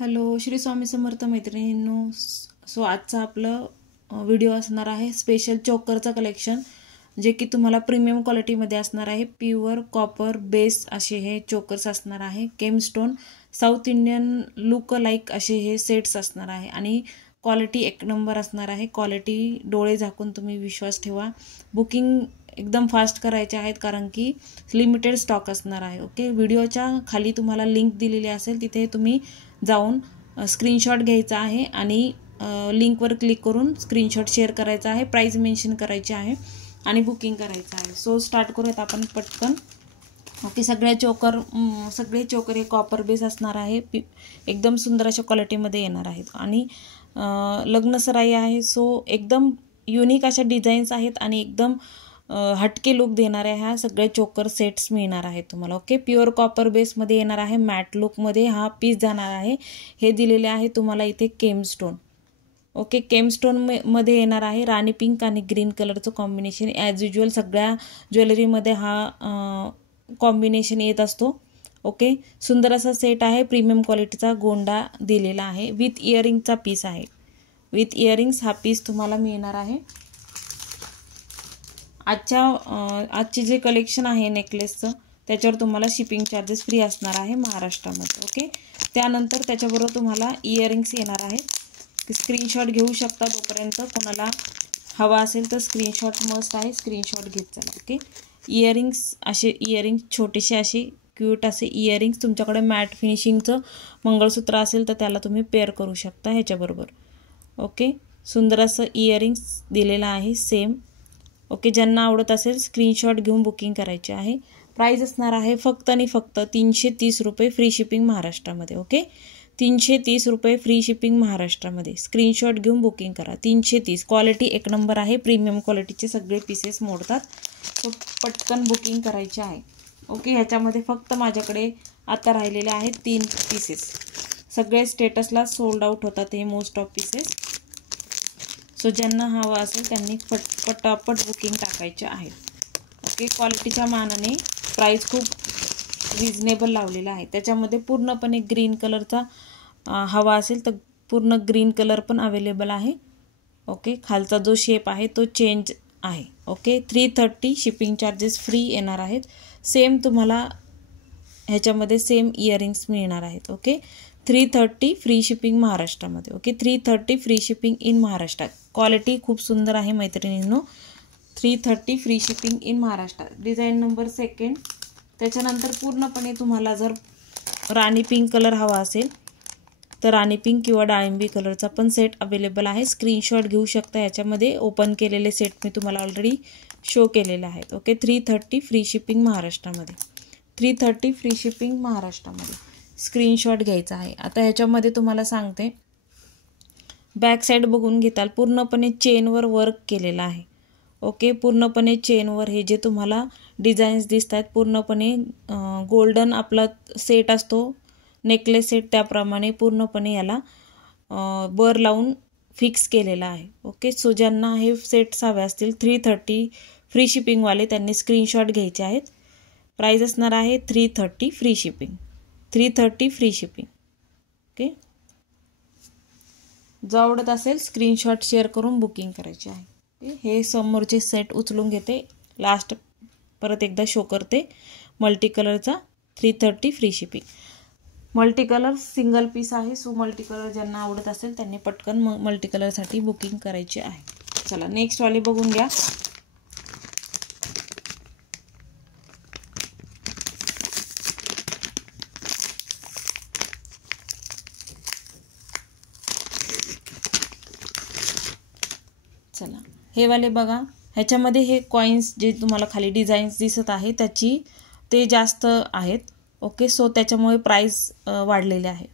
Hello Shri Swami Samarth मैत्रिणींनो. So आजचा आपलं व्हिडिओ असणार आहे स्पेशल चोकरचा कलेक्शन, जे की तुम्हाला प्रीमियम क्वालिटीमध्ये असणार आहे. प्युअर कॉपर बेस असे हे चोकर्स असणार आहे. केमस्टोन साऊथ इंडियन लुक लाईक असे हे सेट्स असणार आहे आणि क्वालिटी एक नंबर असणार आहे. क्वालिटी डोळे झाकून तुम्ही विश्वास ठेवा. बुकिंग एकदम फास्ट करायचे आहेत कारण की लिमिटेड स्टॉक असणार आहे. ओके, व्हिडिओच्या खाली तुम्हाला लिंक दिलेली असेल, तिथे तुम्ही जाऊन स्क्रीनशॉट घ्यायचा आहे आणि लिंकवर क्लिक करून स्क्रीनशॉट शेअर करायचा आहे, प्राइस मेन्शन करायची आहे आणि बुकिंग करायचं आहे. सो स्टार्ट करूयात आपण पटकन. ओके, सगळे चोकर हे कॉपर बेस असणार आहे. एकदम सुंदर अशा क्वालिटीमध्ये येणार आहेत आणि लग्नसराई आहे. सो एकदम युनिक अशा डिझाईन्स आहेत आणि एकदम हटके लुक देणाऱ्या ह्या सगळे चोकर सेट्स मिळणार आहेत तुम्हाला. ओके, प्युअर कॉपर बेसमध्ये येणार आहे. मॅट लुकमध्ये हा पीस जाणार आहे. हे दिलेले आहे तुम्हाला इथे केमस्टोन. ओके, केमस्टोन मध्ये येणार आहे. राणी पिंक आणि ग्रीन कलरचं कॉम्बिनेशन ॲज युजल सगळ्या ज्वेलरीमध्ये हा कॉम्बिनेशन येत असतो. ओके, सुंदर असा सेट आहे. प्रीमियम क्वालिटीचा गोंडा दिलेला आहे. विथ इयरिंगचा पीस आहे. विथ इयरिंग्स हा पीस तुम्हाला मिळणार आहे. आजचे जे कलेक्शन आहे नेकलेसचं, त्याच्यावर तुम्हाला शिपिंग चार्जेस फ्री असणार आहे महाराष्ट्रामध्ये. ओके, त्यानंतर त्याच्याबरोबर तुम्हाला इयरिंग्स येणार आहेत. स्क्रीनशॉट घेऊ शकता. तोपर्यंत कोणाला हवा असेल तर स्क्रीनशॉट मस्ट आहे, स्क्रीनशॉट घेत चला. ओके, इयरिंग्स छोटेसे असे क्यूट असे इयरिंग्स. तुमच्याकडे मॅट फिनिशिंगचं मंगळसूत्र असेल तर त्याला तुम्ही पेअर करू शकता ह्याच्याबरोबर. ओके, सुंदर असं इयरिंग्स दिलेलं आहे सेम. ओके, ज्यांना आवडत असेल स्क्रीनशॉट घेऊन बुकिंग करायचे आहे. प्राइस असणार आहे फक्त आणि फक्त 330 रुपये, फ्री शिपिंग महाराष्ट्रामध्ये. ओके, 330 रुपये फ्री शिपिंग महाराष्ट्रामध्ये. स्क्रीनशॉट घेऊन बुकिंग करा. 330. क्वालिटी एक नंबर आहे. प्रीमियम क्वालिटीचे सगळे पीसेस मोडतात. सो पटकन बुकिंग करायचे आहे. ओके, ह्याच्यामध्ये फक्त माझ्याकडे आता राहिलेले आहेत 3 पीसेस. सगळे स्टेटसला सोल्ड आउट होतात हे मोस्ट ऑफ पीसेस. सो ज्यांना हवं असेल त्यांनी पटापट बुकिंग टाकायचे आहे. ओके, क्वालिटीच्या मानाने प्राईस खूप रिजनेबल लावलेला आहे. त्याच्यामध्ये पूर्णपणे ग्रीन कलरचा हवा असेल तर पूर्ण ग्रीन कलर पण अवेलेबल आहे. ओके, खालचा जो शेप आहे तो चेंज आहे. ओके, 330 शिपिंग चार्जेस फ्री येणार आहेत. सेम तुम्हाला ह्याच्यामध्ये सेम इयरिंग्स मिळणार आहेत. ओके, 330 फ्री शिपिंग महाराष्ट्रामध्ये. Okay, 330 free shipping in Maharashtra. Quality खूप सुंदर आहे मैत्रिणींनो. 330 free shipping in Maharashtra. Design number 2. त्याच्यानंतर पूर्णपणे तुम्हाला जर राणी पिंक कलर हवा असेल तर राणी पिंक किंवा डाळिंबी कलरचा पण सेट अवेलेबल आहे. स्क्रीनशॉट घेऊ शकता. याच्यामध्ये ओपन केलेले सेट मी तुम्हाला ऑलरेडी शो केलेले आहेत. ओके, 330 फ्री शिपिंग महाराष्ट्रामध्ये. 330 फ्री शिपिंग महाराष्ट्रामध्ये. स्क्रीनशॉट घ्यायचा आहे. आता ह्याच्यामध्ये तुम्हाला सांगते, बॅक साईड बघून घेताल पूर्णपणे चेनवर वर्क केलेलं आहे. ओके, पूर्णपणे चेनवर हे जे तुम्हाला डिझाईन्स दिसत आहेत पूर्णपणे गोल्डन आपला सेट असतो नेकलेस सेट, त्याप्रमाणे पूर्णपणे याला बर लावून फिक्स केलेला आहे. ओके, सो ज्यांना हे सेट्स हवे असतील 330 फ्री शिपिंगवाले त्यांनी स्क्रीनशॉट घ्यायचे आहेत. प्राईस असणार आहे 330 free shipping. 330 free shipping. Okay, जो आवडत असेल स्क्रीनशॉट शेअर करून बुकिंग करायची आहे. हे समोरचे सेट उचलून घेते. लास्ट परत एकदा शो करते. मल्टी कलरचा 330 free shipping. Multi colour single piece आहे. सो मल्टी कलर ज्यांना आवडत असेल त्यांनी पटकन मल्टी कलरसाठी बुकिंग करायची आहे. चला नेक्स्ट वाले बघून घ्या. चला हे वाले बघा. ह्याच्यामध्ये हे कॉइन्स जे तुम्हाला खाली डिझाईन्स दिसत आहे त्याची ते जास्त आहेत. ओके, सो त्याच्यामुळे प्राइस वाढलेले आहे.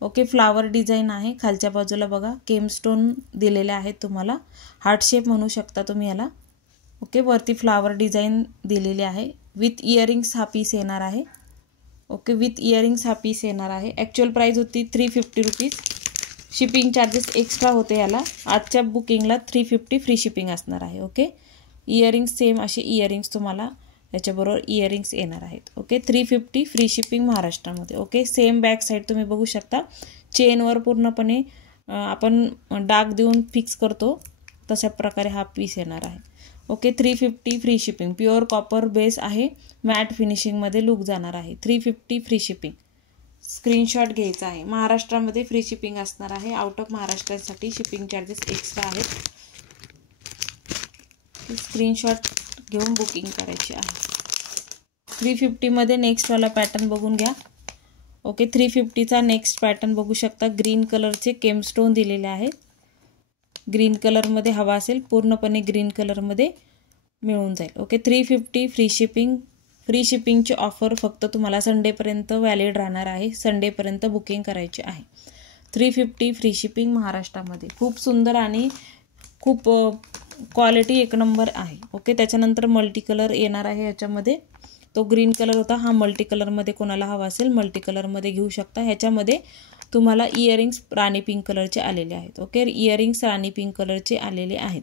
ओके, फ्लावर डिझाईन आहे. खालच्या बाजूला बघा केमस्टोन दिलेले आहेत तुम्हाला. हार्ट शेप म्हणू शकता तुम्ही याला. ओके, वरती फ्लावर डिझाईन दिलेली आहे. विथ इयरिंग्स हा पीस येणार आहे. ओके, विथ इयरिंग्स हा पीस येणार आहे. ॲक्च्युअल प्राईस होती 350 रुपीज. शिपिंग चार्जेस एक्स्ट्रा होते याला. आजच्या बुकिंगला 350 फ्री शिपिंग असणार आहे. ओके, इयरिंग्स सेम असे इयरिंग्स तुम्हाला याच्याबरोबर इयरिंग्स येणार आहेत. ओके, 350 फ्री शिपिंग महाराष्ट्रामध्ये. ओके, सेम बॅक साईड तुम्ही बघू शकता. चेनवर पूर्णपणे आपण डाग देऊन फिक्स करतो तशा प्रकारे हा पीस येणार आहे. Okay, 350 free shipping. Pure copper base आहे, मॅट फिनिशिंगमध्ये लुक जाणार आहे. 350 फ्री शिपिंग. स्क्रीनशॉट घ्यायचा आहे. महाराष्ट्रामध्ये फ्री शिपिंग असणार आहे. आउट ऑफ महाराष्ट्रासाठी शिपिंग चार्जेस एक्स्ट्रा आहेत. स्क्रीनशॉट घेऊन बुकिंग करायची आहे. 350मध्ये नेक्स्टवाला पॅटर्न बघून घ्या. ओके, 350चा नेक्स्ट पॅटर्न बघू शकता. ग्रीन कलरचे केमस्टोन दिलेले आहेत. ग्रीन कलरमध्ये हवा असेल पूर्णपणे ग्रीन कलरमध्ये मिळून जाईल. Okay, 350 free shipping. फ्री शिपिंगची ऑफर फक्त तुम्हाला संडेपर्यंत व्हॅलिड राहणार आहे. संडेपर्यंत बुकिंग करायची आहे. 350 फ्री शिपिंग महाराष्ट्रामध्ये. खूप सुंदर आणि खूप क्वालिटी एक नंबर आहे. ओके, त्याच्यानंतर मल्टी कलर येणार आहे याच्यामध्ये. तो ग्रीन कलर होता, हा मल्टी कलरमध्ये कोणाला हवा असेल मल्टी कलरमध्ये घेऊ शकता. ह्याच्यामध्ये तुम्हाला इयरिंग्स राणी पिंक कलरचे आलेले आहेत. ओके, इयरिंग्स राणी पिंक कलरचे आलेले आहेत.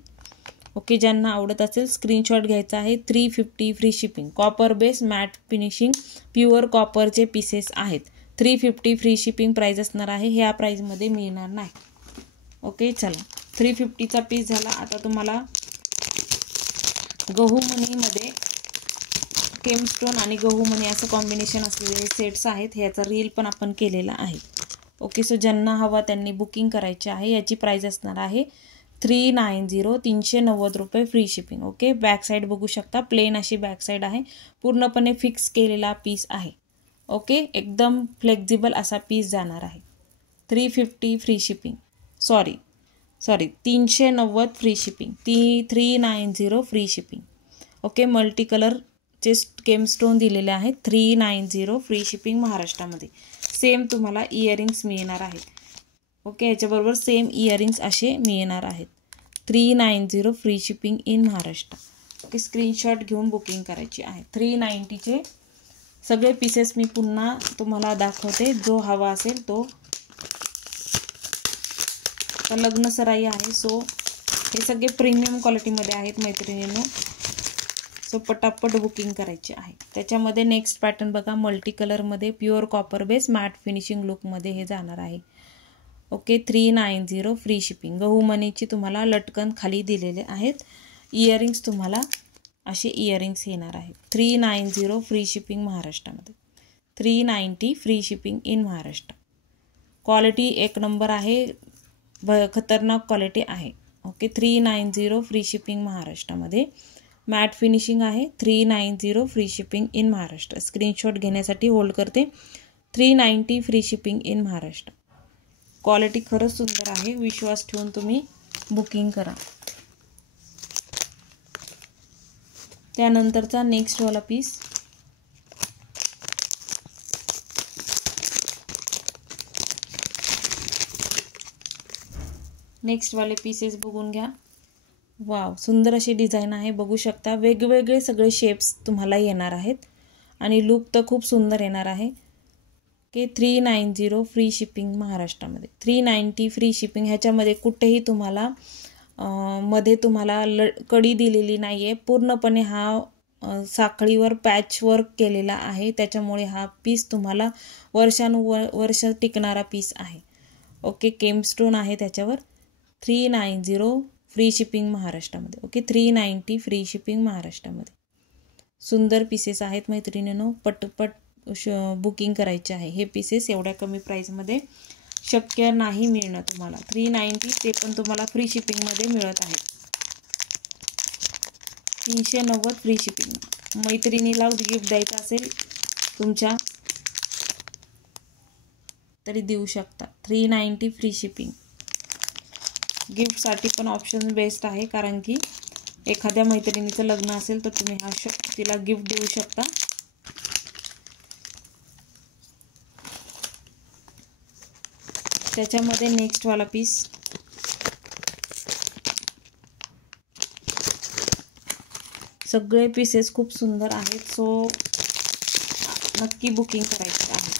ओके, ज्यांना आवडत असेल स्क्रीनशॉट घ्यायचा आहे. 350 free shipping. Copper base matte finishing pure कॉपरचे पीसेस आहेत. 350 फ्री शिपिंग प्राईज असणार आहे. ह्या प्राईजमध्ये मिळणार नाही. ओके, चला 350चा पीस झाला. आता तुम्हाला गहू मणीमध्ये केमस्टोन आणि गहू मणी असं कॉम्बिनेशन असलेले सेट्स आहेत. ह्याचा रील पण आपण केलेला आहे. ओके, सो ज्यांना हवा त्यांनी बुकिंग करायची आहे. याची प्राईज असणार आहे 390, 390 रुपये free shipping. Okay, back side बघू शकता. प्लेन अशी बॅक साईड आहे. पूर्णपणे फिक्स केलेला पीस आहे. ओके, एकदम फ्लेक्झिबल असा पीस जाणार आहे. 350 free shipping. Sorry 390 free shipping. 390 free shipping. Okay, multi कलरचे केमस्टोन दिलेले आहेत. 390 फ्री शिपिंग महाराष्ट्रामध्ये. सेम तुम्हाला इयरिंग्स मिळणार आहेत. ओके, याच्याबरोबर सेम इयरिंग्स असे मिळणार आहेत. 390 free shipping in Maharashtra. Okay, screenshot घेऊन बुकिंग करायची आहे. 390चे सगळे पीसेस मी पुन्हा तुम्हाला दाखवते. जो हवा असेल तो. लग्न सराई आहे, सो हे सगळे प्रीमियम क्वालिटीमध्ये आहेत मैत्रिणींनो. सो पटापट बुकिंग करायची आहे. त्याच्यामध्ये नेक्स्ट पॅटर्न बघा. मल्टी कलरमध्ये pure copper base matte finishing लुकमध्ये हे जाणार आहे. Okay, 390 free shipping. गहू मणीची तुम्हाला लटकन खाली दिलेले आहेत. इयरिंग्स तुम्हाला असे इयरिंग्स येणार आहेत. 390 फ्री शिपिंग महाराष्ट्रामध्ये. 390 free shipping in Maharashtra. Quality एक नंबर आहे. खतरनाक क्वालिटी आहे. ओके, 390 फ्री शिपिंग महाराष्ट्रामध्ये. मॅट फिनिशिंग आहे. 390 free shipping in Maharashtra. Screenshot घेण्यासाठी होल्ड करते. 390 free shipping in Maharashtra. Quality खरंच सुंदर आहे. विश्वास ठेवून तुम्ही बुकिंग करा. त्यानंतरचा नेक्स्टवाला पीस. नेक्स्टवाले पीसेस बघून घ्या. वाव, सुंदर अशी डिझाईन आहे. बघू शकता वेगवेगळे सगळे शेप्स तुम्हाला येणार आहेत आणि लुक तर खूप सुंदर येणार आहे. ओके, 390 फ्री शिपिंग महाराष्ट्रामध्ये. 390 फ्री शिपिंग. ह्याच्यामध्ये कुठेही तुम्हाला मध्ये तुम्हाला कडी दिलेली नाही आहे. पूर्णपणे हा साखळीवर पॅच वर्क केलेला आहे. त्याच्यामुळे हा पीस तुम्हाला वर्ष टिकणारा पीस आहे. ओके, केमस्टोन आहे त्याच्यावर. 390 फ्री शिपिंग महाराष्ट्रामध्ये. ओके, 390 फ्री शिपिंग महाराष्ट्रामध्ये. सुंदर पीसेस आहेत मैत्रिणींनो. पटपट बुकिंग करायचे आहे. हे पीसेस एवढ्या कमी प्राईसमध्ये शक्य नाही मिळणं तुम्हाला. 390 ते पण तुम्हाला फ्री शिपिंगमध्ये मिळत आहेत. 390 फ्री शिपिंग. मैत्रिणीला गिफ्ट द्यायचं असेल तुमच्या तरी देऊ शकता. 390 फ्री शिपिंग. गिफ्टसाठी पण ऑप्शन बेस्ट आहे, कारण की एखाद्या मैत्रिणीचं लग्न असेल तर तुम्ही हा तिला गिफ्ट देऊ शकता. त्याच्यामध्ये नेक्स्टवाला पीस. सगळे पीसेस खूप सुंदर आहेत. सो नक्की बुकिंग करायचं आहे.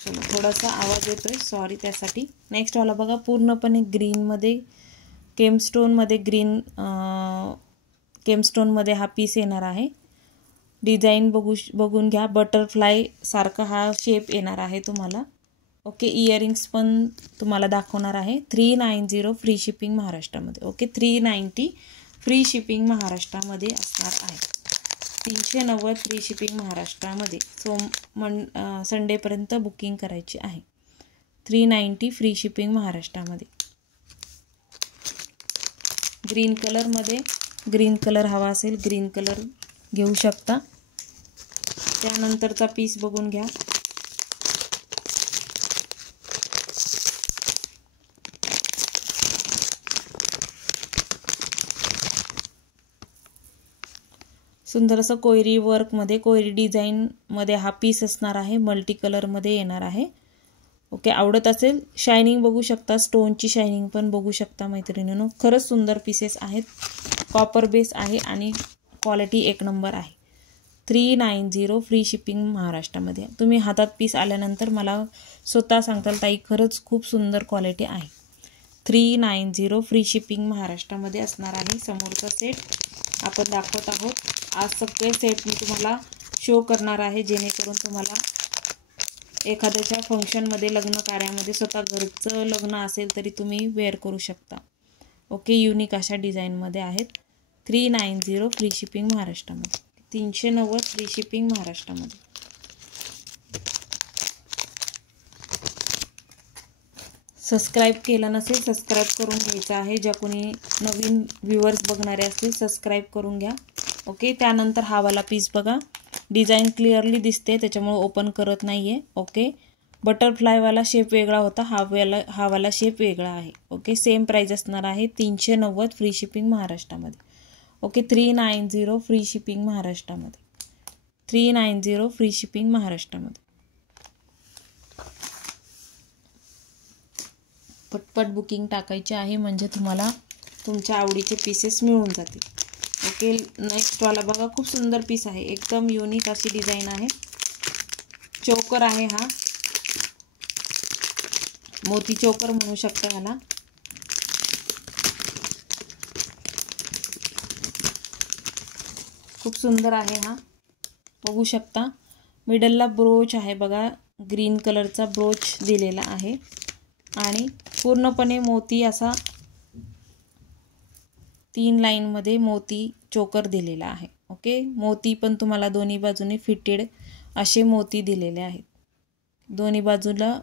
चलो, थोडासा आवाज येतोय, सॉरी त्यासाठी. नेक्स्टवाला बघा. पूर्णपणे ग्रीनमध्ये केमस्टोनमध्ये हा पीस येणार आहे. डिझाईन बघून घ्या. बटरफ्लाय सारखा हा शेप येणार आहे तुम्हाला. ओके, इयरिंग्स पण तुम्हाला दाखवणार आहे. 390 फ्री शिपिंग महाराष्ट्रामध्ये. ओके, 390 फ्री शिपिंग महाराष्ट्रामध्ये असणार आहे. 390 फ्री शिपिंग महाराष्ट्रामध्ये. संडेपर्यंत बुकिंग करायची आहे. 390 फ्री शिपिंग महाराष्ट्रामध्ये. ग्रीन कलरमध्ये, ग्रीन कलर हवा असेल ग्रीन कलर घेऊ शकता. त्यानंतरचा पीस बघून घ्या. सुंदर असं कोयरी वर्कमध्ये, कोयरी डिझाईनमध्ये हा पीस असणार आहे. मल्टी कलरमध्ये येणार आहे. ओके, आवडत असेल शायनिंग बघू शकता, स्टोनची शायनिंग पण बघू शकता मैत्रिणींनो. खरंच सुंदर पीसेस आहेत. कॉपर बेस आहे आणि क्वालिटी एक नंबर आहे. 390 फ्री शिपिंग महाराष्ट्रामध्ये. तुम्ही हातात पीस आल्यानंतर मला स्वतः सांगताल ताई खरंच खूप सुंदर क्वालिटी आहे. 390 फ्री शिपिंग महाराष्ट्रामध्ये असणार आहे. समोरचा सेट आपण दाखवत आहोत. आज सगळे सेट मी तुम्हाला शो करणार आहे, जेणेकरून तुम्हाला एखाद्याच्या फंक्शनमध्ये, लग्न कार्यामध्ये, स्वतः घरचं लग्न असेल तरी तुम्ही वेअर करू शकता. ओके, युनिक अशा डिझाईनमध्ये आहेत. 390 फ्री शिपिंग महाराष्ट्रामध्ये. 390 फ्री शिपिंग महाराष्ट्रामध्ये. सबस्क्राईब केलं नसेल सबस्क्राईब करून घ्यायचं आहे. ज्या कोणी नवीन व्ह्यूअर्स बघणारे असतील सबस्क्राईब करून घ्या. ओके, त्यानंतर हा वाला पीस बघा. डिझाईन क्लिअरली दिसते त्याच्यामुळे ओपन करत नाही आहे. ओके, बटरफ्लायवाला शेप वेगळा होता, हा वाला शेप वेगळा आहे. ओके, सेम प्राईज असणार आहे. 390 फ्री शिपिंग महाराष्ट्रामध्ये. ओके, 390 फ्री शिपिंग महाराष्ट्रामध्ये. 390 फ्री शिपिंग महाराष्ट्रामध्ये. पटपट बुकिंग टाकायचे आहे म्हणजे तुम्हाला तुमच्या आवडीचे पीसेस मिळून जातील. ओके, नेक्स्ट वाला बघा. खूप सुंदर पीस आहे. एकदम युनिक अशी डिझाईन आहे. चोकर आहे हा. मोती चोकर म्हणू शकता ह्याला. खूप सुंदर आहे हा. बघू शकता. मिडलला ब्रोच आहे बघा. ग्रीन कलरचा ब्रोच दिलेला आहे आणि पूर्णपणे मोती असा 3 लाईनमध्ये मोती चोकर दिलेला आहे. ओके, मोती पण तुम्हाला दोन्ही बाजूने फिटेड असे मोती दिलेले आहेत. दोन्ही बाजूला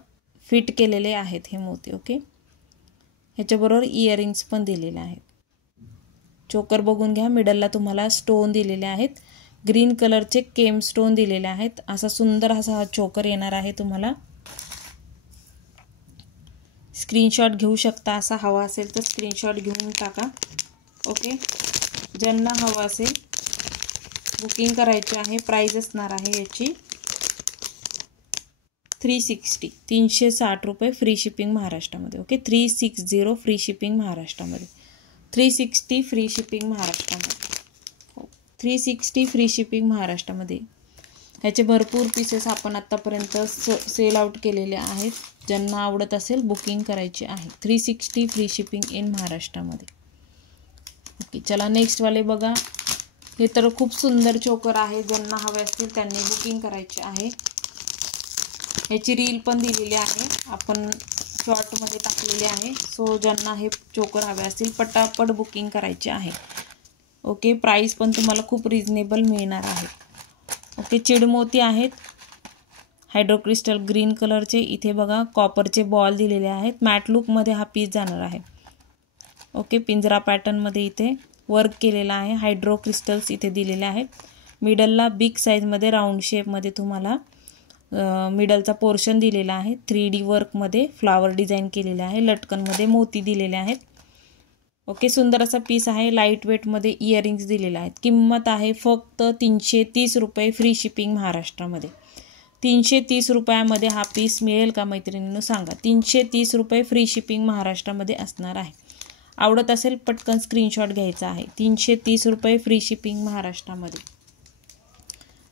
फिट केलेले आहेत हे मोती. ओके, ह्याच्याबरोबर इयरिंग्स पण दिलेले आहेत. चोकर बघून घ्या. मिडलला तुम्हाला स्टोन दिलेले आहेत. ग्रीन कलरचे केम स्टोन दिलेले आहेत. असा सुंदर असा हा चोकर येणार आहे तुम्हाला. स्क्रीनशॉट घेऊ शकता. असा हवा असेल तर स्क्रीनशॉट घेऊन टाका. ओके, ज्यांना हवा असेल बुकिंग करायची आहे. प्राइस असणार आहे याची 360 360 रुपये फ्री शिपिंग महाराष्ट्रामध्ये. ओके, 360 फ्री शिपिंग महाराष्ट्रामध्ये. 360 फ्री शिपिंग महाराष्ट्रामध्ये. 360 फ्री शिपिंग महाराष्ट्रामध्ये. ह्याचे भरपूर पीसेस आपण आत्तापर्यंत सेल आउट केलेले आहेत. ज्यांना आवडत असेल बुकिंग करायची आहे. 360 फ्री शिपिंग इन महाराष्ट्रामध्ये. ओके, चला नेक्स्ट वाले बघा. हे तर खूप सुंदर चोकर आहे. ज्यांना हवे असतील त्यांनी बुकिंग करायचे आहे. याची रील पण दिलेली आहे, आपण शॉर्टमध्ये टाकलेली आहे. सो ज्यांना हे चोकर हवे असतील पटापट बुकिंग करायचे आहे. ओके, प्राईस पण तुम्हाला खूप रिजनेबल मिळणार आहे. ओके, चिडमोती आहेत. हायड्रोक्रिस्टल ग्रीन कलरचे. इथे बघा कॉपरचे बॉल दिलेले आहेत. मॅट लुकमध्ये हा पीस जाणार आहे. ओके, पिंजरा पॅटर्नमध्ये इथे वर्क केलेला आहे. हायड्रो क्रिस्टल्स इथे दिलेले आहेत. मिडलला बिग साईजमध्ये राऊंड शेपमध्ये तुम्हाला मिडलचा पोर्शन दिलेला आहे. 3D वर्कमध्ये फ्लावर डिझाईन केलेले आहे. लटकनमध्ये मोती दिलेले आहेत. ओके, सुंदर असा पीस आहे. लाईट वेटमध्ये इयरिंग्स दिलेले आहेत. किंमत आहे फक्त 330 रुपये फ्री शिपिंग महाराष्ट्रामध्ये. 330 रुपयामध्ये हा पीस मिळेल का मैत्रिणींनो सांगा. 330 रुपये फ्री शिपिंग महाराष्ट्रामध्ये असणार आहे. आवडत असेल पटकन स्क्रीनशॉट घ्यायचा आहे. 330 रुपये फ्री शिपिंग महाराष्ट्रामध्ये.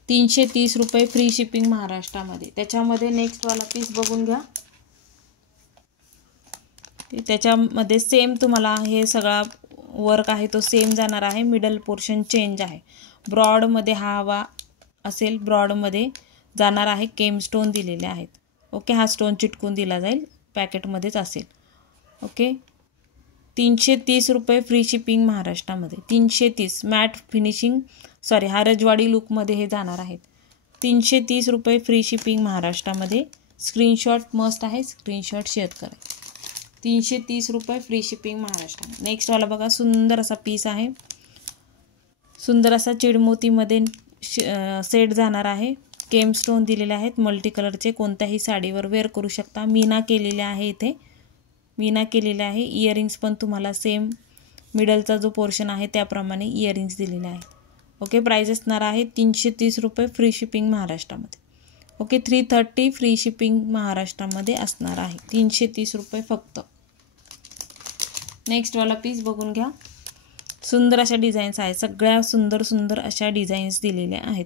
330 रुपये फ्री शिपिंग महाराष्ट्रामध्ये. त्याच्यामध्ये नेक्स्ट वाला पीस बघून घ्या. त्याच्यामध्ये सेम तुम्हाला हे सगळा वर्क आहे तो सेम जाणार आहे. मिडल पोर्शन चेंज आहे. ब्रॉडमध्ये हा हवा असेल ब्रॉडमध्ये जाणार आहे. केम स्टोन दिलेले आहेत. ओके, हा स्टोन चिटकून दिला जाईल, पॅकेटमध्येच असेल. ओके, 330 रुपये फ्री शिपिंग महाराष्ट्रामध्ये. 330 मॅट फिनिशिंग, सॉरी हा रजवाडी लुकमध्ये हे जाणार आहेत. 330 रुपये फ्री शिपिंग महाराष्ट्रामध्ये. स्क्रीनशॉट मस्ट आहे, स्क्रीनशॉट शेअर करा. 330 रुपये फ्री शिपिंग महाराष्ट्रामध्ये. नेक्स्ट वाला बघा, सुंदर असा पीस आहे, सुंदर असा चिडमोतीमध्ये सेट जाणार आहे. केम स्टोन दिलेले आहेत मल्टी कलरचे, कोणत्याही साडीवर वेअर करू शकता. मीना केलेले आहे, इथे मीना केलेले आहे. इयरिंग्स पण तुम्हाला सेम मिडलचा जो पोर्शन आहे त्याप्रमाणे इयरिंग्स दिलेले आहेत. ओके, प्राइस असणार आहे 330 रुपये फ्री शिपिंग महाराष्ट्रामध्ये. ओके, 330 फ्री शिपिंग महाराष्ट्रामध्ये असणार आहे. 330 रुपये फक्त. नेक्स्ट वाला पीस बघून घ्या. सुंदर अशा डिझाईन्स आहेत, सगळ्या सुंदर सुंदर अशा डिझाईन्स दिलेल्या आहेत.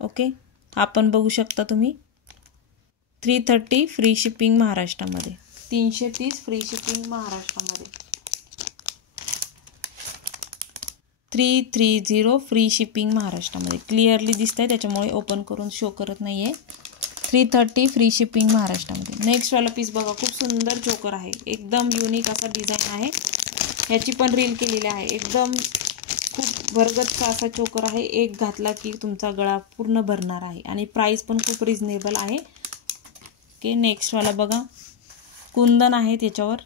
ओके, हा पण बघू शकता तुम्ही. 330 फ्री शिपिंग महाराष्ट्रामध्ये. 330 फ्री शिपिंग महाराष्ट्रामध्ये. 330 फ्री शिपिंग महाराष्ट्रामध्ये. क्लिअरली दिसत आहे त्याच्यामुळे ओपन करून शो करत नाही आहे. 330 फ्री शिपिंग महाराष्ट्रामध्ये. नेक्स्ट वाला पीस बघा, खूप सुंदर चोकर आहे, एकदम युनिक असा डिझाईन आहे. ह्याची पण रील केलेली आहे. एकदम खूप भरगतचा असा चोकर आहे, एक घातला की तुमचा गळा पूर्ण भरणार आहे आणि प्राइस पण खूप रिजनेबल आहे. ओके, नेक्स्ट वाला बघा, कुंदन आहे त्याच्यावर.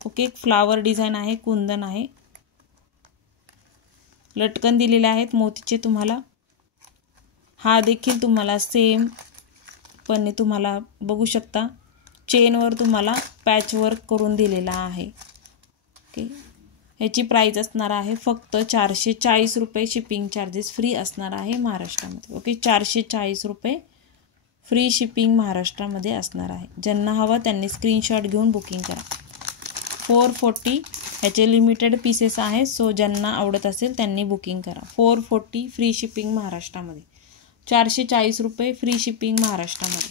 ओके, फ्लावर डिझाईन आहे, कुंदन आहे, लटकन दिलेले आहेत मोतीचे तुम्हाला. हा देखील तुम्हाला सेम पण तुम्हाला बघू शकता चेनवर तुम्हाला पॅच वर्क करून दिलेला आहे. ओके, ह्याची प्राइस असणार आहे फक्त 440 रुपये. शिपिंग चार्जेस फ्री असणार आहे महाराष्ट्रामध्ये. ओके, 440 रुपये फ्री शिपिंग महाराष्ट्रामध्ये असणार आहे. ज्यांना हवा त्यांनी स्क्रीनशॉट घेऊन बुकिंग करा. 440 ह्याचे लिमिटेड पीसेस आहेत, सो ज्यांना आवडत असेल त्यांनी बुकिंग करा. 440 फ्री शिपिंग महाराष्ट्रामध्ये. 440 रुपये फ्री शिपिंग महाराष्ट्रामध्ये.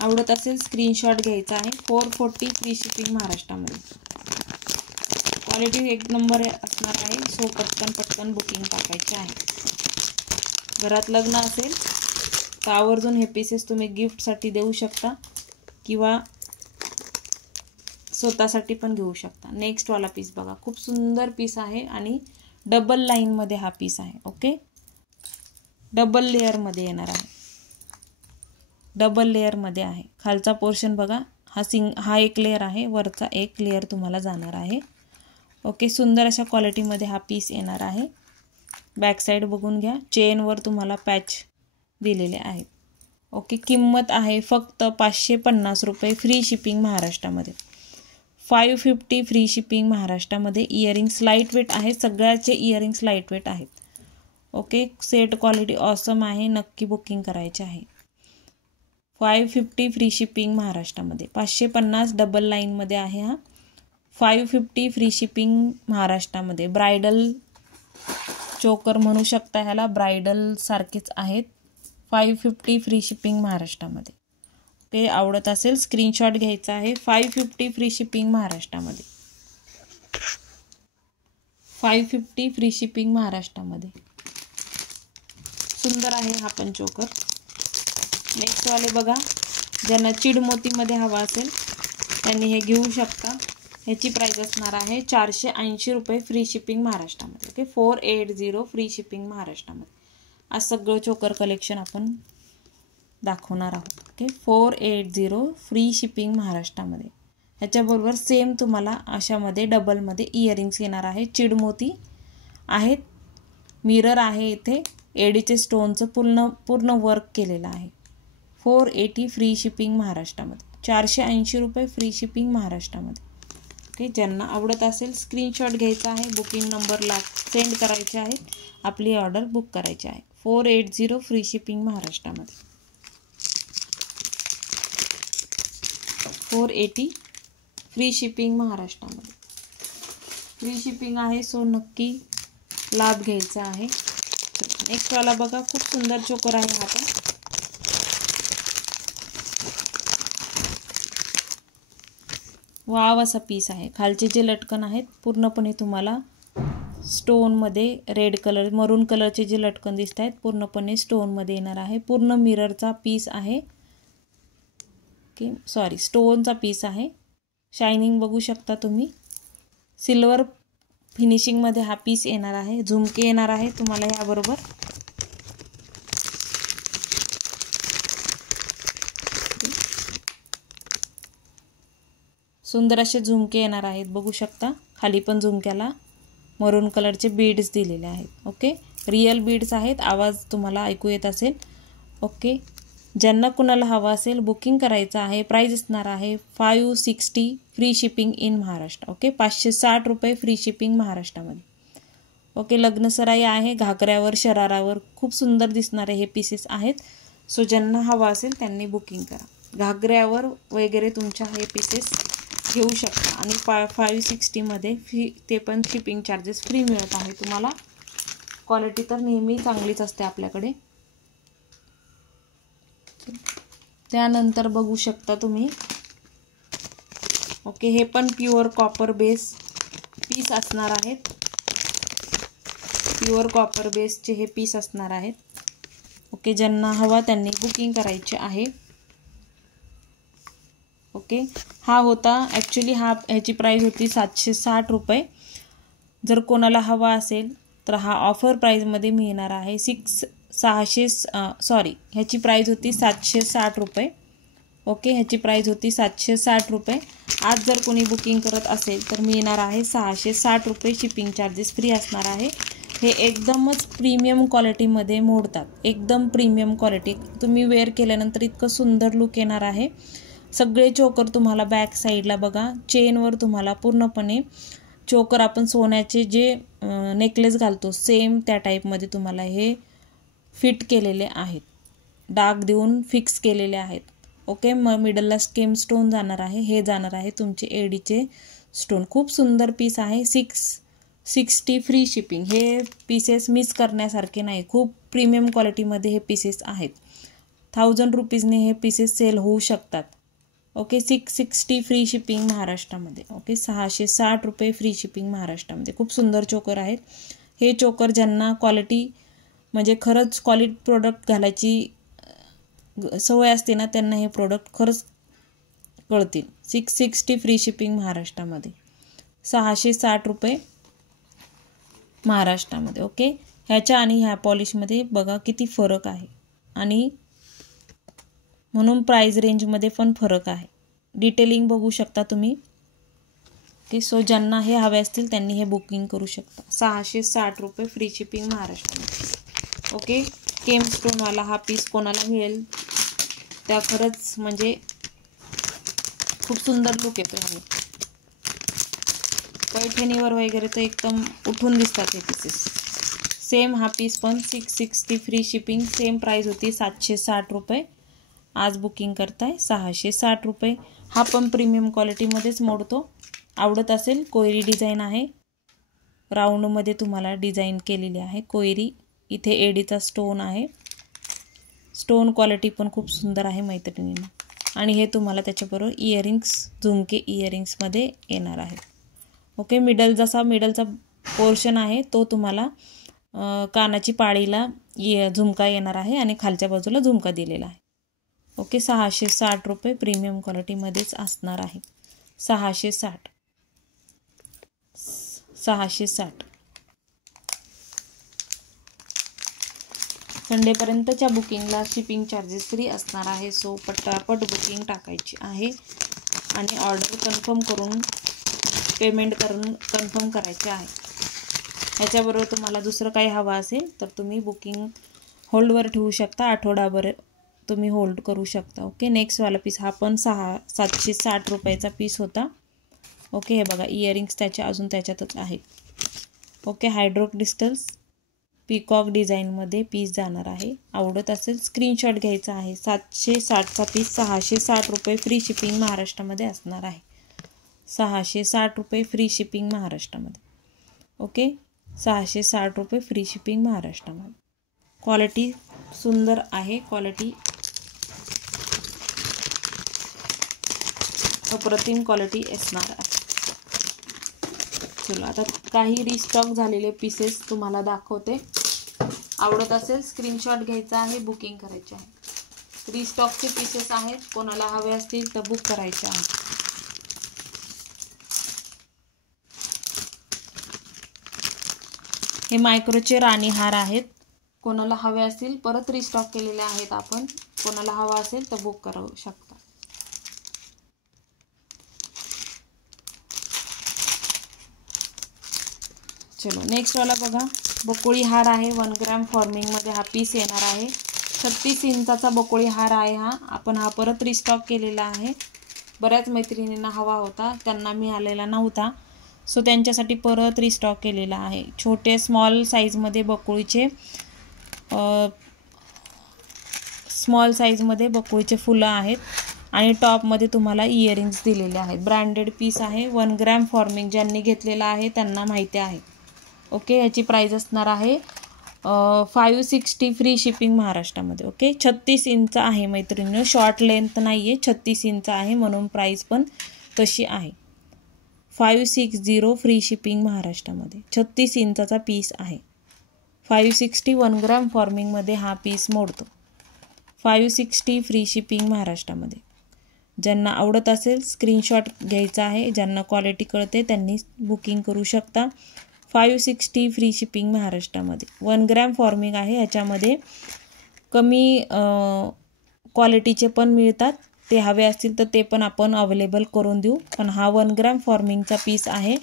आवडत असेल स्क्रीनशॉट घ्यायचा आहे. 440 फ्री शिपिंग महाराष्ट्रामध्ये. क्वालिटी एक नंबर असणार आहे, सो पटकन बुकिंग टाकायचे आहे. घरात लग्न असेल तर आवर्जून हे पीसेस तुम्ही गिफ्टसाठी देऊ शकता किंवा स्वतःसाठी पण घेऊ शकता. नेक्स्ट वाला पीस बघा, खूप सुंदर पीस आहे आणि डबल लाईनमध्ये हा पीस आहे. ओके, डबल लेअरमध्ये येणार आहे, डबल लेअरमध्ये आहे. खालचा पोर्शन बघा, हा एक लेअर आहे, वरचा एक लेअर तुम्हाला जाणार आहे. ओके, सुंदर अशा क्वालिटीमध्ये हा पीस येणार आहे. बॅक साईड बघून घ्या, चेनवर तुम्हाला पॅच दिलेले आहेत. ओके, किंमत आहे फक्त 550 रुपये फ्री शिपिंग महाराष्ट्रामध्ये. 550 फ्री शिपिंग महाराष्ट्रामध्ये. इयरिंग्स लाईट वेट आहे, सगळ्याचे इयरिंग्स लाईट वेट आहेत. ओके, सेट क्वालिटी ऑसम आहे, नक्की बुकिंग करायचे आहे. 550 फ्री शिपिंग महाराष्ट्रामध्ये. 550 डबल लाईनमध्ये आहे हा. 550 फ्री शिपिंग महाराष्ट्रामध्ये. ब्रायडल चोकर म्हणू शकता ह्याला, ब्रायडल सारखेच आहेत. 550 फ्री शिपिंग महाराष्ट्रामध्ये. ते आवडत असेल स्क्रीनशॉट घ्यायचा आहे. 550 फ्री शिपिंग महाराष्ट्रामध्ये. 550 फ्री शिपिंग महाराष्ट्रामध्ये. सुंदर आहे हा पण चोकर. नेक्स्ट वाले बघा, ज्यांना चिडमोतीमध्ये हवा असेल त्यांनी हे घेऊ शकता. ह्याची प्राइस असणार आहे 480 रुपये फ्री शिपिंग महाराष्ट्रामध्ये. ओके, 480 फ्री शिपिंग महाराष्ट्रामध्ये. आज सगळं चोकर कलेक्शन आपण दाखवणार आहोत. ओके, 480 फ्री शिपिंग महाराष्ट्रामध्ये. ह्याच्याबरोबर सेम तुम्हाला अशामध्ये डबलमध्ये इयरिंग्स येणार आहे. चिडमोती आहेत, मिरर आहे, इथे एडीचे स्टोनचं पूर्ण वर्क केलेलं आहे. 480 फ्री शिपिंग महाराष्ट्रामध्ये. 480 रुपये फ्री शिपिंग महाराष्ट्रामध्ये. ओके, ज्यांना आवडत असेल स्क्रीनशॉट घ्यायचा आहे, बुकिंग नंबरला सेंड करायचे आहे, आपली ऑर्डर बुक करायची आहे. 480 फ्री शिपिंग महाराष्ट्रामध्ये. 480 फ्री शिपिंग महाराष्ट्रामध्ये. फ्री शिपिंग आहे, सो नक्की लाभ घ्यायचा आहे. नेक्स्ट वाला बघा, खूप सुंदर चोकर आहे हा पण. वाव असा पीस आहे. खालचे जे लटकन आहेत पूर्णपणे तुम्हाला स्टोनमध्ये रेड कलर मरून कलरचे जे लटकन दिसत आहेत पूर्णपणे स्टोनमध्ये येणार आहे. पूर्ण मिररचा पीस आहे. ओके सॉरी स्टोनचा पीस आहे. शायनिंग बघू शकता तुम्ही. सिल्वर फिनिशिंगमध्ये हा पीस येणार आहे. झुमके येणार आहे तुम्हाला याबरोबर. सुंदर असे झुमके येणार आहेत बघू शकता. खाली पण झुमक्याला मरून कलरचे बीड्स दिलेले आहेत. ओके रिअल बीड्स आहेत. आवाज तुम्हाला ऐकू येत असेल. ओके ज्यांना कुणाला हवा असेल बुकिंग करायचं आहे. प्राईस असणार आहे 560 free shipping in Maharashtra. Okay 560 रुपये फ्री शिपिंग महाराष्ट्रामध्ये. ओके लग्नसराई आहे. घागऱ्यावर शरारावर खूप सुंदर दिसणारे हे पीसेस आहेत. सो ज्यांना हवा असेल त्यांनी बुकिंग करा. घागऱ्यावर वगैरे तुमच्या हे पीसेस घेऊ शकता. आणि 560मध्ये फ्री ते पण शिपिंग चार्जेस फ्री मिळत आहे तुम्हाला. क्वालिटी तर नेहमी चांगलीच असते आपल्याकडे. त्यानंतर बघू शकता तुम्ही. ओके हे पण प्युअर कॉपर बेस पीस असणार आहेत. प्युअर कॉपर बेसचे हे पीस असणार आहेत. ओके ज्यांना हवा त्यांनी बुकिंग करायचे आहे. ओके हा होता ॲक्च्युली ह्याची प्राईस होती 760 रुपये. जर कोणाला हवा असेल तर हा ऑफर प्राईजमध्ये मिळणार आहे. ह्याची प्राईज होती 760 रुपये. ओके ह्याची प्राईज होती 760 रुपये. आज जर कोणी बुकिंग करत असेल तर मिळणार आहे 660 रुपये. शिपिंग चार्जेस फ्री असणार आहे. हे एकदमच प्रीमियम क्वालिटीमध्ये मोडतात. एकदम प्रीमियम क्वालिटी. तुम्ही वेअर केल्यानंतर इतकं सुंदर लुक येणार आहे. सगळे चोकर तुम्हाला बॅक साईडला बघा चेनवर तुम्हाला पूर्णपणे चोकर आपण सोन्याचे जे नेकलेस घालतो सेम त्या टाईपमध्ये तुम्हाला हे फिट केलेले आहेत. डाग देऊन फिक्स केलेले आहेत. ओके मिडलला स्केम स्टोन जाणार आहे. हे जाणार आहे तुमचे एडीचे स्टोन. खूप सुंदर पीस आहे. 660 फ्री शिपिंग. हे पीसेस मिस करण्यासारखे नाही. खूप प्रीमियम क्वालिटीमध्ये हे पीसेस आहेत. 1000 रुपीजने हे पीसेस सेल होऊ शकतात. ओके 660 फ्री शिपिंग महाराष्ट्रामध्ये. ओके 660 रुपये फ्री शिपिंग महाराष्ट्रामध्ये. खूप सुंदर चोकर आहेत. हे चोकर ज्यांना क्वालिटी म्हणजे खरंच क्वालिटी प्रोडक्ट घालायची सवय असते ना त्यांना हे प्रोडक्ट खरंच कळतील. 660 फ्री शिपिंग महाराष्ट्रामध्ये. 660 रुपये महाराष्ट्रामध्ये. ओके ह्याच्या आणि ह्या पॉलिशमध्ये बघा किती फरक आहे. आणि म्हणून प्राइस रेंजमध्ये पण फरक आहे. डिटेलिंग बघू शकता तुम्ही. ओके सो ज्यांना हे हवे असतील त्यांनी हे बुकिंग करू शकता. 660 रुपये फ्री शिपिंग महाराष्ट्रामध्ये. ओके केम स्टोनवाला हा पीस कोणाला मिळेल त्या खरंच म्हणजे खूप सुंदर लुक येतो. ह्याने पैठणीवर वगैरे तर एकदम उठून दिसतात हे पीसेस. सेम हा पीस पण 660 फ्री शिपिंग. सेम प्राइस होती 760 रुपये. आज बुकिंग करताय 660 रुपये. हा पण प्रीमियम क्वालिटीमध्येच मोडतो. आवडत असेल कोयरी डिझाईन आहे. राऊंडमध्ये तुम्हाला डिझाईन केलेली आहे कोयरी. इथे एडीचा स्टोन आहे. स्टोन क्वालिटी पण खूप सुंदर आहे मैत्रिणींना. आणि हे तुम्हाला त्याच्याबरोबर इयरिंग्स झुमके इयरिंग्समध्ये येणार आहे. ओके मिडलचा पोर्शन आहे तो तुम्हाला कानाची पाळीला झुमका येणार आहे आणि खालच्या बाजूला झुमका दिलेला आहे. ओके 660 रुपये प्रीमियम क्वालिटीमध्येच असणार आहे. 660 संडेपर्यंतच्या बुकिंगला शिपिंग चार्जेस फ्री असणार आहे. सो पटापट बुकिंग टाकायची आहे आणि ऑर्डर कन्फर्म करून पेमेंट कन्फर्म करायचे आहे. ह्याच्याबरोबर तुम्हाला दुसरं काही हवं असेल तर तुम्ही बुकिंग होल्डवर ठेवू शकता. आठवडाभर तुम्ही होल्ड करू शकता. ओके नेक्स्टवाला पीस हा पण 760 रुपयाचा पीस होता. ओके हे बघा इयरिंग्स त्याच्यातच आहेत. ओके हायड्रो क्रिस्टल्स पीकॉक डिझाईनमध्ये पीस जाणार आहे. आवडत असेल स्क्रीनशॉट घ्यायचा आहे. 760चा पीस 660 रुपये फ्री शिपिंग महाराष्ट्रामध्ये असणार आहे. 660 रुपये फ्री शिपिंग महाराष्ट्रामध्ये. ओके 660 रुपये फ्री शिपिंग महाराष्ट्रामध्ये. क्वालिटी सुंदर आहे. क्वालिटी अप्रतिम क्वालिटी असणार आहे. चला आता काही रिस्टॉक झालेले पीसेस तुम्हाला दाखवते. आवडत असेल स्क्रीनशॉट घ्यायचा आहे. बुकिंग करायचे आहे. रिस्टॉकचे पीसेस आहेत, कोणाला हवे असतील तर बुक करायचे आहेत. हे मायक्रोचे राणी हार आहेत, कोणाला हवे असतील परत रिस्टॉक केलेले आहेत आपण, कोणाला हवा असेल तर बुक करू शकता. चलो नेक्स्ट वाला बघा, बकोळी हार आहे. 1 ग्रॅम फॉर्मिंगमध्ये हा पीस येणार आहे. 36 इंचाचा बकोळी हार आहे हा. आपण हा परत रिस्टॉक केलेला आहे. बऱ्याच मैत्रिणींना हवा होता, त्यांना मिळालेला नव्हता, सो त्यांच्यासाठी परत रिस्टॉक केलेला आहे. छोटे स्मॉल साईजमध्ये बकोळीचे बकोळीचे फुलं आहेत आणि टॉपमध्ये तुम्हाला इयरिंग्स दिलेले आहेत. ब्रँडेड पीस आहे. 1 ग्रॅम फॉर्मिंग ज्यांनी घेतलेला आहे त्यांना माहिती आहे. ओके, याची प्राईस असणार आहे 560 फ्री शिपिंग महाराष्ट्रामध्ये. ओके, 36 इंच आहे मैत्रिणी, शॉर्ट लेंथ नाही आहे, 36 इंच आहे म्हणून प्राईस पण तशी आहे. 560 फ्री शिपिंग महाराष्ट्रामध्ये. 36 इंचाचा पीस आहे. 560 1 ग्रॅम फॉर्मिंगमध्ये हा पीस मोडतो. 560 फ्री शिपिंग महाराष्ट्रामध्ये. ज्यांना आवडत असेल स्क्रीनशॉट घ्यायचा आहे, ज्यांना क्वालिटी कळते त्यांनी बुकिंग करू शकता. 560 फ्री शिपिंग महाराष्ट्रामध्ये. 1 ग्रॅम फॉर्मिंग आहे. याच्यामध्ये कमी क्वालिटीचे पण मिळतात, ते हवे असतील तर ते पण आपण अवेलेबल करून देऊ, पण हा 1 ग्रॅम फॉर्मिंगचा पीस आहे.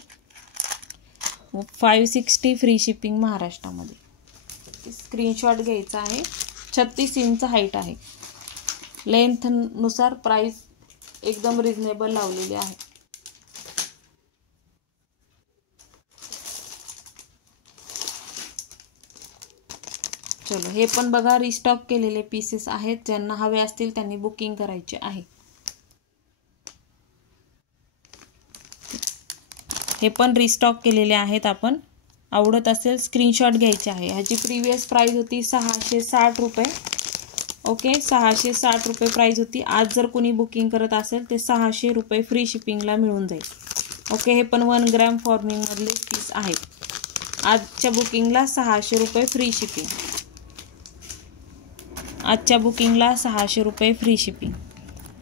560 फ्री शिपिंग महाराष्ट्रामध्ये. स्क्रीनशॉट घ्यायचा आहे. 36 इंच हाईट आहे. लेंथनुसार प्राईस एकदम रिजनेबल लावलेली आहे. चलो हे पण बघा, रिस्टॉक केलेले पीसेस आहेत, ज्यांना हवे असतील त्यांनी बुकिंग करायचे आहे. हे पण रिस्टॉक केलेले आहेत. आपण आवडत असेल स्क्रीनशॉट घ्यायचे आहे. ह्याची प्रीवियस प्राइस होती 660 रुपये. ओके, 660 रुपये प्राइस होती. आज जर कोणी बुकिंग करत असेल ते 600 रुपये फ्री शिपिंगला मिळून जाईल. ओके, हे पण 1 ग्रॅम फॉर्मिंग मधले पीस आहेत. आजच्या बुकिंगला 600 रुपये फ्री शिपिंग. आजच्या बुकिंगला 600 रुपये फ्री शिपिंग.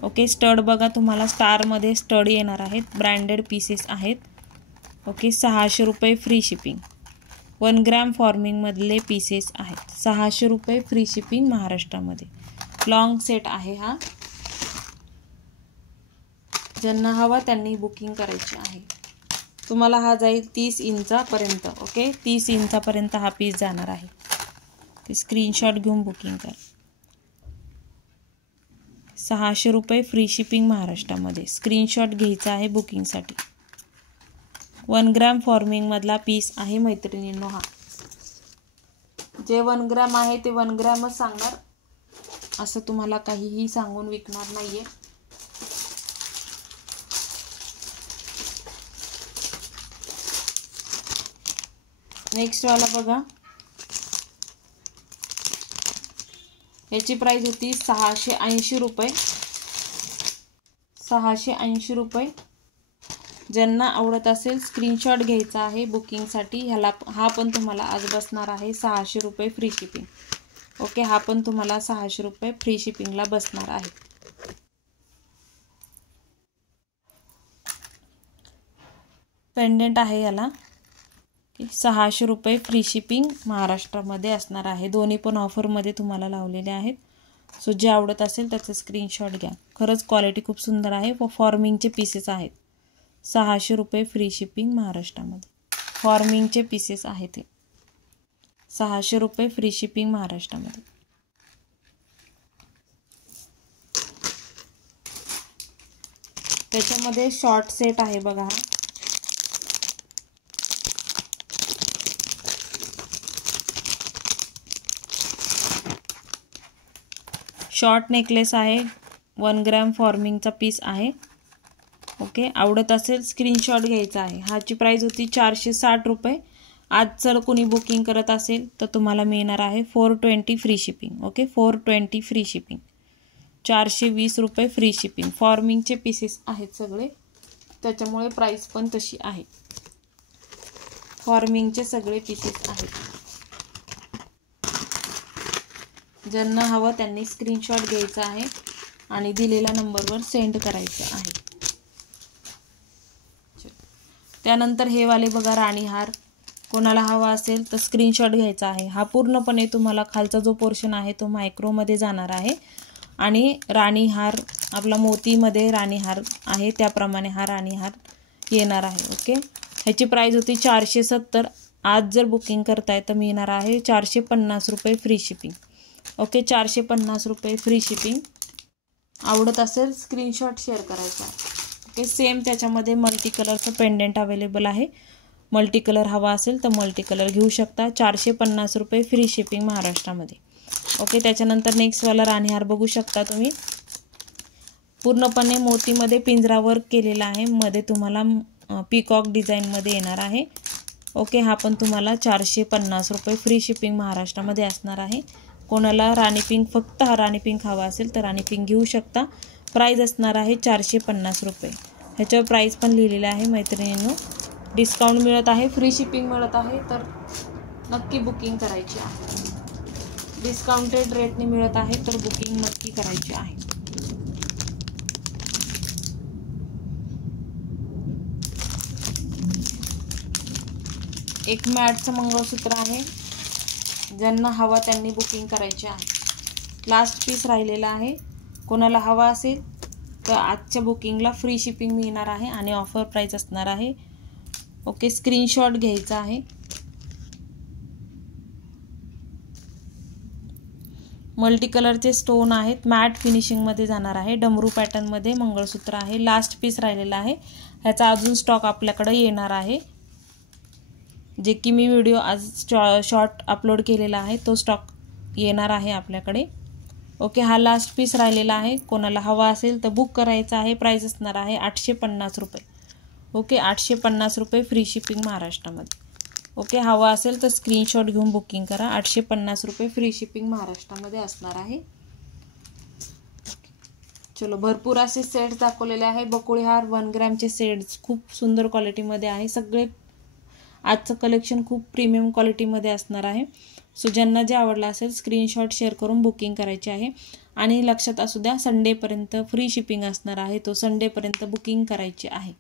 ओके, स्टड बघा, तुम्हाला स्टारमध्ये स्टड येणार आहेत. ब्रँडेड पीसेस आहेत. ओके, 600 रुपये फ्री शिपिंग. 1 ग्रॅम फॉर्मिंगमधले पीसेस आहेत. 600 रुपये फ्री शिपिंग महाराष्ट्रामध्ये. लॉंग सेट आहे हा. ज्यांना हवा त्यांनी बुकिंग करायची आहे. तुम्हाला हा जाईल 30 इंचापर्यंत. ओके, 30 इंचापर्यंत हा पीस जाणार आहे. ते स्क्रीनशॉट घेऊन बुकिंग करा. 600 रुपये फ्री शिपिंग महाराष्ट्रामध्ये. स्क्रीनशॉट घ्यायचा आहे बुकिंगसाठी. 1 ग्रॅम फॉर्मिंगमधला पीस आहे मैत्रिणींनो हा. जे 1 ग्रॅम आहे ते 1 ग्रॅमच सांगणार, असं तुम्हाला काहीही सांगून विकणार नाहीये. नेक्स्ट वाला बघा, याची प्राइस होती 680 रुपये. 680 रुपये. ज्यांना आवडत असेल स्क्रीनशॉट घ्यायचा आहे बुकिंगसाठी. हा पण तुम्हाला आज बसणार आहे 600 रुपये फ्री शिपिंग. ओके, हा पण तुम्हाला 600 रुपये फ्री शिपिंगला बसणार आहे. पेंडेंट आहे याला. 600 रुपये फ्री शिपिंग महाराष्ट्रामध्ये असणार आहे. दोन्ही पण ऑफरमध्ये तुम्हाला लावलेले आहेत. सो जे आवडत असेल त्याचं स्क्रीनशॉट घ्या. खरंच क्वालिटी खूप सुंदर आहे. फॉर्मिंगचे पीसेस आहेत. 600 रुपये फ्री शिपिंग महाराष्ट्रामध्ये. फॉर्मिंगचे पीसेस आहेत हे. 600 रुपये फ्री शिपिंग महाराष्ट्रामध्ये. त्याच्यामध्ये शॉर्ट सेट आहे बघा हा. शॉर्ट नेकलेस आहे. 1 ग्रॅम फॉर्मिंगचा पीस आहे. ओके, आवडत असेल स्क्रीनशॉट घ्यायचा आहे. ह्याची प्राइस होती 460 रुपये. आज जर कोणी बुकिंग करत असेल तर तुम्हाला मिळणार आहे 420 free shipping. Okay, 420 free shipping. 420 रुपये फ्री शिपिंग. फॉर्मिंगचे पीसेस आहेत सगळे, त्याच्यामुळे प्राइस पण तशी आहे. फॉर्मिंगचे सगळे पीसेस आहेत. ज्यांना हवं त्यांनी स्क्रीनशॉट घ्यायचा आहे आणि दिलेल्या नंबरवर सेंड करायचं आहे. त्यानंतर हे वाले बघा राणी हार, कोणाला हवा असेल तर स्क्रीनशॉट घ्यायचा आहे. हा पूर्णपणे तुम्हाला खालचा जो पोर्शन आहे तो मायक्रोमध्ये जाणार आहे आणि राणी हार आपला मोतीमध्ये राणी हार आहे त्याप्रमाणे हा राणी हार येणार आहे. ओके, ह्याची प्राईस होती 470. आज जर बुकिंग करताय तर मिळणार आहे 450 रुपये फ्री शिपिंग. ओके, 450 रुपये फ्री शिपिंग. आवडत असेल स्क्रीनशॉट शेअर करायचा. ओके, सेम त्याच्यामध्ये मल्टी कलरचं पेंडेंट अवेलेबल आहे. मल्टी कलर हवा असेल तर मल्टी कलर घेऊ शकता. 450 रुपये फ्री शिपिंग महाराष्ट्रामध्ये. ओके, त्याच्यानंतर नेक्स्टवाला राणीहार बघू शकता तुम्ही. पूर्णपणे मोतीमध्ये पिंजरा वर्क केलेला आहे. मध्ये तुम्हाला पीकॉक डिझाईनमध्ये येणार आहे. ओके, हा पण तुम्हाला 450 रुपये फ्री शिपिंग महाराष्ट्रामध्ये असणार आहे. कोणाला राणी पिंक, फक्त हा राणी पिंक हवा असेल तर राणी पिंक घेऊ शकता. प्राईज असणार आहे 450 रुपये. ह्याच्यावर प्राईस पण लिहिलेलं आहे मैत्रिणींनो. डिस्काउंट मिळत आहे, फ्री शिपिंग मिळत आहे, तर नक्की बुकिंग करायची आहे. डिस्काउंटेड रेटने मिळत आहे तर बुकिंग नक्की करायची आहे. एक मॅटचं मंगळसूत्र आहे. ज्यांना हवा त्यांनी बुकिंग करायचे आहे. लास्ट पीस राहिलेला आहे. कोणाला हवा असेल तर आजच्या बुकिंगला फ्री शिपिंग मिळणार आहे आणि ऑफर प्राईस असणार आहे. ओके, स्क्रीनशॉट घ्यायचा आहे. मल्टी कलरचे स्टोन आहेत. मॅट फिनिशिंगमध्ये जाणार आहे. डमरू पॅटर्नमध्ये मंगळसूत्र आहे. लास्ट पीस राहिलेला आहे. ह्याचा अजून स्टॉक आपल्याकडे येणार आहे. जे की मी व्हिडिओ आज शॉर्ट अपलोड केलेला आहे तो स्टॉक येणार आहे आपल्याकडे. ओके, हा लास्ट पीस राहिलेला आहे. कोणाला हवा असेल तर बुक करायचा आहे. प्राईस असणार आहे 850 रुपये. ओके, 850 रुपये फ्री शिपिंग महाराष्ट्रामध्ये. ओके, हवा असेल तर स्क्रीनशॉट घेऊन बुकिंग करा. 850 रुपये फ्री शिपिंग महाराष्ट्रामध्ये असणार आहे. चलो, भरपूर असे सेट्स दाखवलेले आहे. बकुळी हार 1 ग्रॅमचे सेट्स खूप सुंदर क्वालिटीमध्ये आहे. सगळे आजचं कलेक्शन खूप प्रीमियम क्वालिटीमध्ये असणार आहे. सो ज्यांना जे आवडलं असेल स्क्रीनशॉट शेअर करून बुकिंग करायची आहे. आणि लक्षात असू द्या संडेपर्यंत फ्री शिपिंग असणार आहे. तो संडेपर्यंत बुकिंग करायची आहे.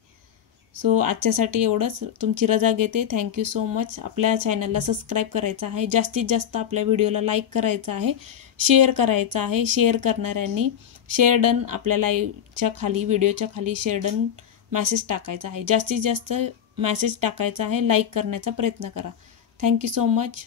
सो आजच्यासाठी एवढंच. तुमची रजा घेते. Thank you so much. आपल्या चॅनलला सबस्क्राईब करायचं आहे. जास्तीत जास्त आपल्या व्हिडिओला लाईक करायचं आहे, शेअर करायचं आहे. शेअर करणाऱ्यांनी शेअर डन आपल्या लाईव्हच्या खाली, व्हिडिओच्या खाली शेअर डन मॅसेज टाकायचा आहे. जास्तीत जास्त मॅसेज टाकायचा आहे. लाईक करण्याचा प्रयत्न करा. Thank you so much.